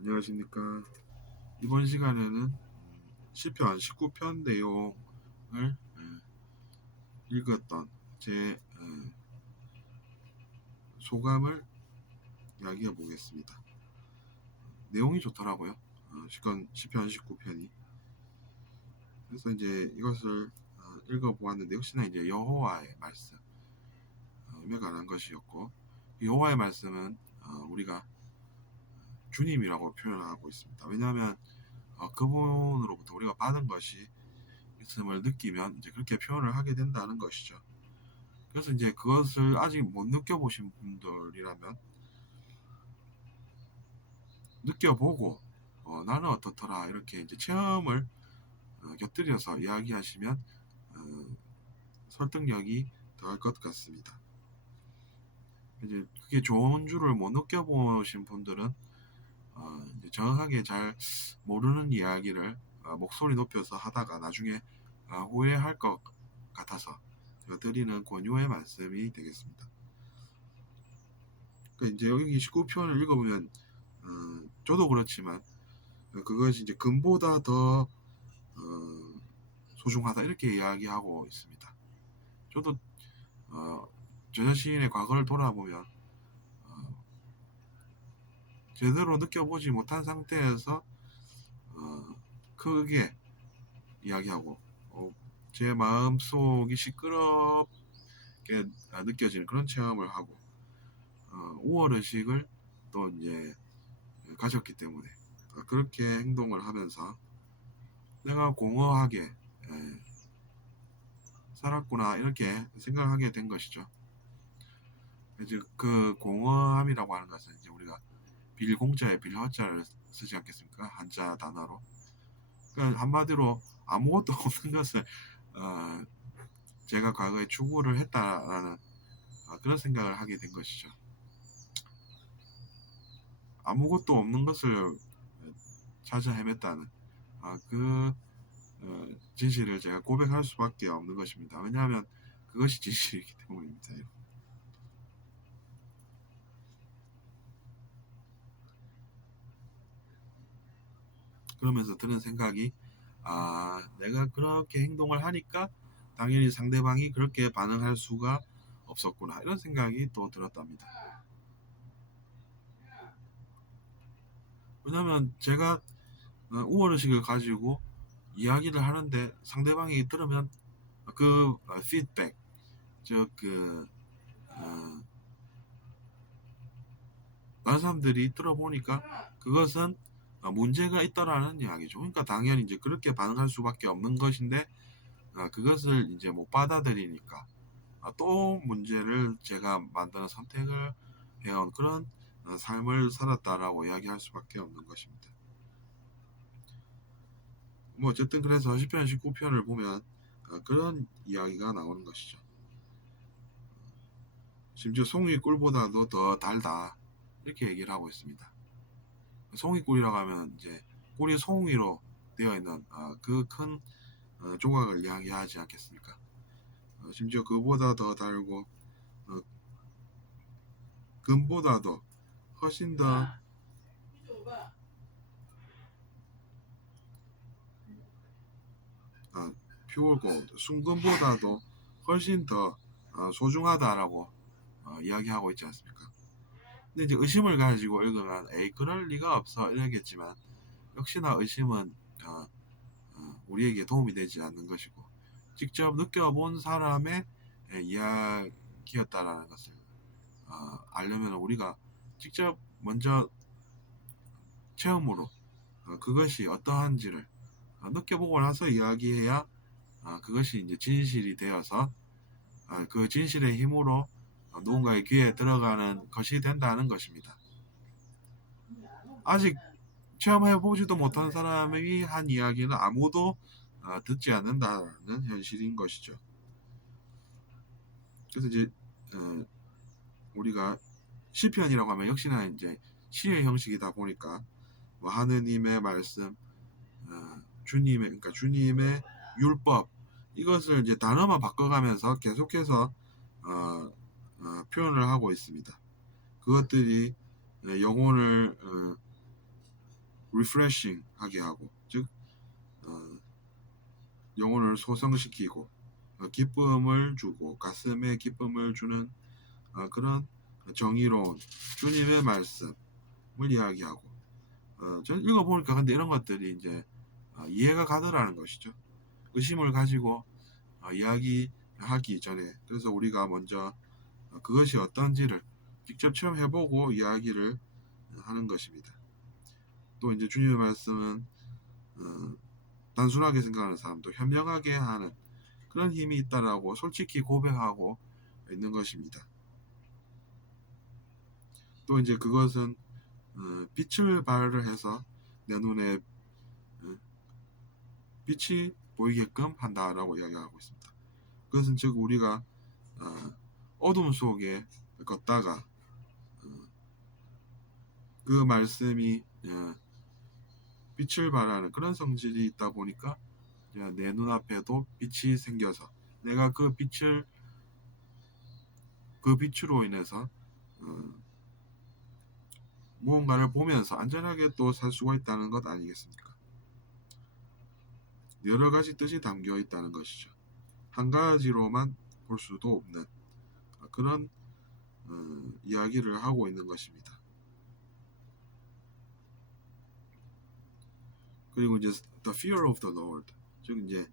안녕하십니까. 이번 시간에는 시편 19편 내용을 읽었던 제 소감을 이야기해 보겠습니다. 내용이 좋더라고요. 시편 19편이. 그래서 이제 이것을 읽어 보았는데 역시나 이제 여호와의 말씀에 관한 것이었고, 여호와의 말씀은 우리가 주님이라고 표현하고 있습니다. 왜냐하면 그분으로부터 우리가 받은 것이 있음을 느끼면 이제 그렇게 표현을 하게 된다는 것이죠. 그래서 이제 그것을 아직 못 느껴보신 분들이라면 느껴보고 나는 어떻더라 이렇게 이제 체험을 곁들여서 이야기하시면 설득력이 더할 것 같습니다. 이제 그게 좋은 줄을 못 느껴보신 분들은 이제 정확하게 잘 모르는 이야기를 목소리 높여서 하다가 나중에 후회할 것 같아서 드리는 권유의 말씀이 되겠습니다. 그러니까 이제 여기 19편을 읽어보면 저도 그렇지만 그것이 이제 금보다 더 소중하다 이렇게 이야기하고 있습니다. 저도 저 자신의 과거를 돌아보면 제대로 느껴보지 못한 상태에서 크게 이야기하고 제 마음속이 시끄럽게 느껴지는 그런 체험을 하고 우월의식을 또 이제 가졌기 때문에 그렇게 행동을 하면서 내가 공허하게 살았구나 이렇게 생각하게 된 것이죠. 이제 그 공허함이라고 하는 것은 이제 우리가 빌공자에 빌허자를 쓰지 않겠습니까? 한자 단어로. 그러니까 한마디로 아무것도 없는 것을 제가 과거에 추구를 했다라는 그런 생각을 하게 된 것이죠. 아무것도 없는 것을 찾아 헤맸다는 그 진실을 제가 고백할 수밖에 없는 것입니다. 왜냐하면 그것이 진실이기 때문입니다. 그러면서 드는 생각이 내가 그렇게 행동을 하니까 당연히 상대방이 그렇게 반응할 수가 없었구나 이런 생각이 또 들었답니다. 왜냐하면 제가 우월의식을 가지고 이야기를 하는데 상대방이 들으면 그 피드백 즉그 다른 사람들이 들어보니까 그것은 문제가 있다라는 이야기죠. 그러니까 당연히 이제 그렇게 반응할 수밖에 없는 것인데 그것을 이제 못 받아들이니까 또 문제를 제가 만드는 선택을 해온 그런 삶을 살았다라고 이야기할 수밖에 없는 것입니다. 뭐 어쨌든 그래서 10편 19편을 보면 그런 이야기가 나오는 것이죠. 심지어 송이 꿀보다도 더 달다 이렇게 얘기를 하고 있습니다. 송이 꿀이라고 하면 이제 꿀이 송이로 되어 있는 그 큰 조각을 이야기하지 않겠습니까? 심지어 그보다 더 달고 금보다도 훨씬 더 퓨어 골드, 순금보다도 훨씬 더 소중하다라고 이야기하고 있지 않습니까? 근데 이제 의심을 가지고 읽으면 에이 그럴 리가 없어 이러겠지만 역시나 의심은 우리에게 도움이 되지 않는 것이고 직접 느껴본 사람의 이야기였다라는 것을 알려면 우리가 직접 먼저 체험으로 그것이 어떠한지를 느껴보고 나서 이야기해야 그것이 이제 진실이 되어서 그 진실의 힘으로 누군가의 귀에 들어가는 것이 된다는 것입니다. 아직 체험해보지도 못한 사람이 한 이야기는 아무도 듣지 않는다는 현실인 것이죠. 그래서 이제 우리가 시편이라고 하면 역시나 이제 시의 형식이다 보니까 뭐 하느님의 말씀, 주님의 그러니까 주님의 율법 이것을 이제 단어만 바꿔가면서 계속해서 표현을 하고 있습니다. 그것들이 영혼을 refreshing 하게 하고, 즉 영혼을 소성시키고 기쁨을 주고 가슴에 기쁨을 주는 그런 정의로운 주님의 말씀을 이야기하고, 저는 읽어보니까 근데 이런 것들이 이제 이해가 가더라는 것이죠. 의심을 가지고 이야기하기 전에, 그래서 우리가 먼저 그것이 어떤지를 직접 체험해보고 이야기를 하는 것입니다. 또 이제 주님의 말씀은 단순하게 생각하는 사람도 현명하게 하는 그런 힘이 있다라고 솔직히 고백하고 있는 것입니다. 또 이제 그것은 빛을 발해서 내 눈에 빛이 보이게끔 한다라고 이야기하고 있습니다. 그것은 즉 우리가 어둠 속에 걷다가 그 말씀이 빛을 발하는 그런 성질이 있다 보니까 내 눈앞에도 빛이 생겨서 내가 그 빛으로 인해서 무언가를 보면서 안전하게 또 살 수가 있다는 것 아니겠습니까? 여러 가지 뜻이 담겨 있다는 것이죠. 한 가지로만 볼 수도 없는 그런 이야기를 하고 있는 것입니다. 그리고 이제 the fear of the Lord, 즉 이제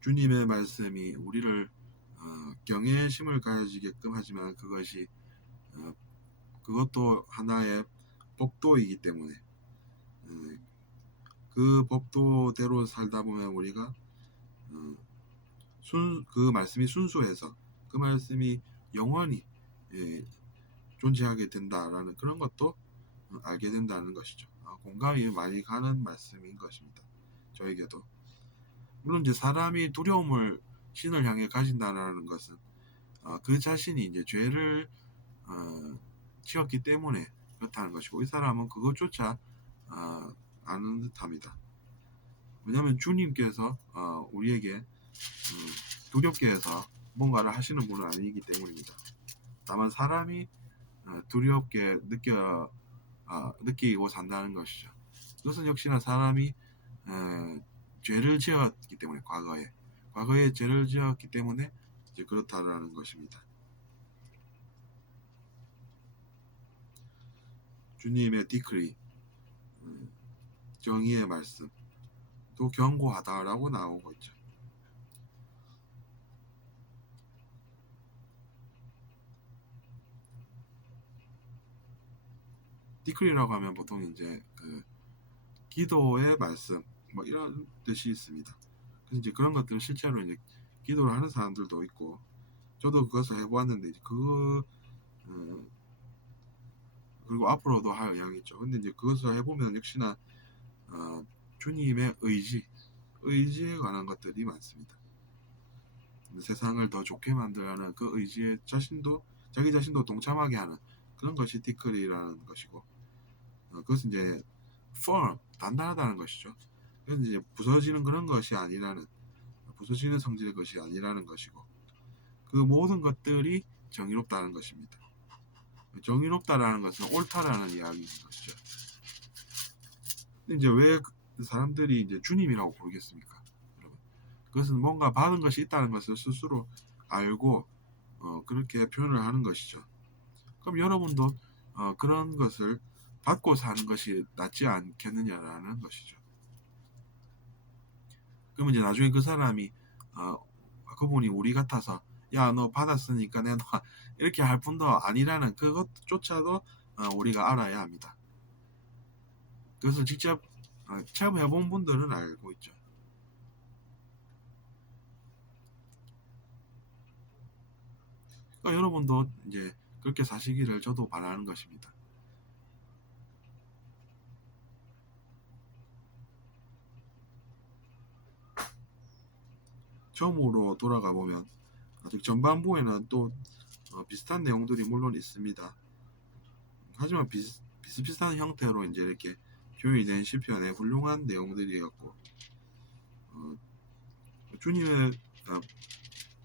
주님의 말씀이 우리를 경외심을 가지게끔 하지만 그것이 그것도 하나의 법도이기 때문에 그 법도대로 살다 보면 우리가 그 말씀이 순수해서 그 말씀이 영원히 존재하게 된다라는 그런 것도 알게 된다는 것이죠. 공감이 많이 가는 말씀인 것입니다. 저에게도. 물론 이제 사람이 두려움을 신을 향해 가진다는 것은 그 자신이 이제 죄를 지었기 때문에 그렇다는 것이고, 이 사람은 그것조차 아는 듯합니다. 왜냐하면 주님께서 우리에게 두렵게 해서 뭔가를 하시는 분은 아니기 때문입니다. 다만 사람이 두렵게 느끼고 산다는 것이죠. 그것은 역시나 사람이 죄를 지었기 때문에 과거에 죄를 지었기 때문에 이제 그렇다라는 것입니다. 주님의 디크리, 정의의 말씀, 또 경고하다라고 나오고 있죠. 디크리라고 하면 보통 이제 그 기도의 말씀 뭐 이런 뜻이 있습니다. 그래서 이제 그런 것들은 실제로 이제 기도를 하는 사람들도 있고, 저도 그것을 해보았는데 그리고 앞으로도 할 의향이 있죠. 근데 이제 그것을 해보면 역시나 주님의 의지에 관한 것들이 많습니다. 세상을 더 좋게 만들어가는 그 의지에 자기 자신도 동참하게 하는 그런 것이 디클이라는 것이고, 그것은 이제 firm, 단단하다는 것이죠. 그건 이제 부서지는 성질의 것이 아니라는 것이고, 그 모든 것들이 정의롭다는 것입니다. 정의롭다라는 것은 옳다라는 이야기인 것이죠. 근데 이제 왜 사람들이 이제 주님이라고 부르겠습니까? 여러분, 그것은 뭔가 받은 것이 있다는 것을 스스로 알고 그렇게 표현을 하는 것이죠. 그럼 여러분도 그런 것을 받고 사는 것이 낫지 않겠느냐라는 것이죠. 그러면 이제 나중에 그 사람이 그분이 우리 같아서 야 너 받았으니까 내가 이렇게 할 뿐도 아니라는 그것조차도 우리가 알아야 합니다. 그것을 직접 체험해본 분들은 알고 있죠. 그러니까 여러분도 이제 그렇게 사시기를 저도 바라는 것입니다. 처음으로 돌아가 보면 아직 전반부에는 또 비슷한 내용들이 물론 있습니다. 하지만 비슷비슷한 형태로 이제 이렇게 교회된 시편의 훌륭한 내용들이었고, 주님의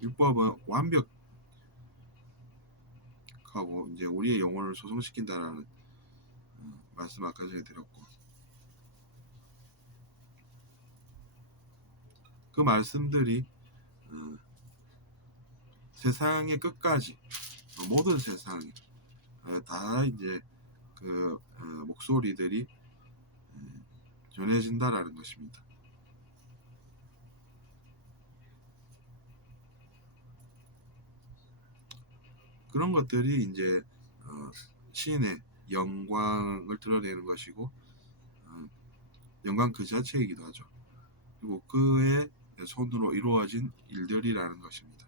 율법은 완벽하고 이제 우리의 영혼을 소성시킨다라는 말씀 아까 전에 드렸고, 그 말씀들이 어, 세상의 끝까지 모든 세상에 다 이제 그 목소리들이 전해진다라는 것입니다. 그런 것들이 이제 신의 영광을 드러내는 것이고 영광 그 자체이기도 하죠. 그리고 그의 손으로 이루어진 일들이라는 것입니다.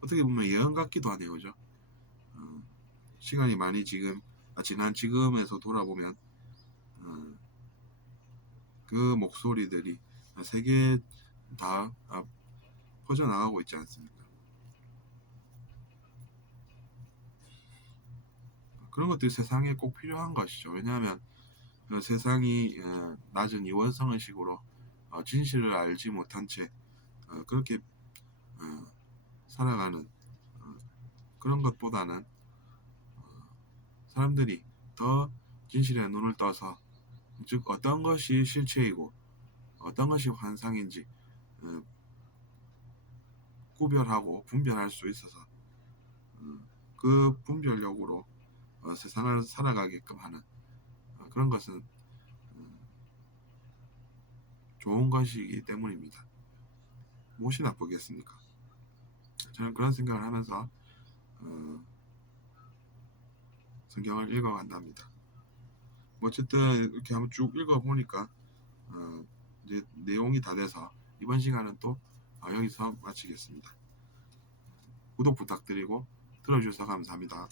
어떻게 보면 예언 같기도 하네요, 그죠? 시간이 많이 지난 지금에서 돌아보면 그 목소리들이 세계 다 퍼져나가고 있지 않습니까? 그런 것들이 세상에 꼭 필요한 것이죠. 왜냐하면 세상이 낮은 이원성 의식으로 진실을 알지 못한 채 그렇게 살아가는 그런 것보다는 사람들이 더 진실에 눈을 떠서 즉 어떤 것이 실체이고 어떤 것이 환상인지 구별하고 분별할 수 있어서 그 분별력으로 세상을 살아가게끔 하는 그런 것은 좋은 것이기 때문입니다. 무엇이 나쁘겠습니까? 저는 그런 생각을 하면서 성경을 읽어간답니다. 어쨌든 이렇게 한번 쭉 읽어보니까 이제 내용이 다 돼서 이번 시간은 또 여기서 마치겠습니다. 구독 부탁드리고 들어주셔서 감사합니다.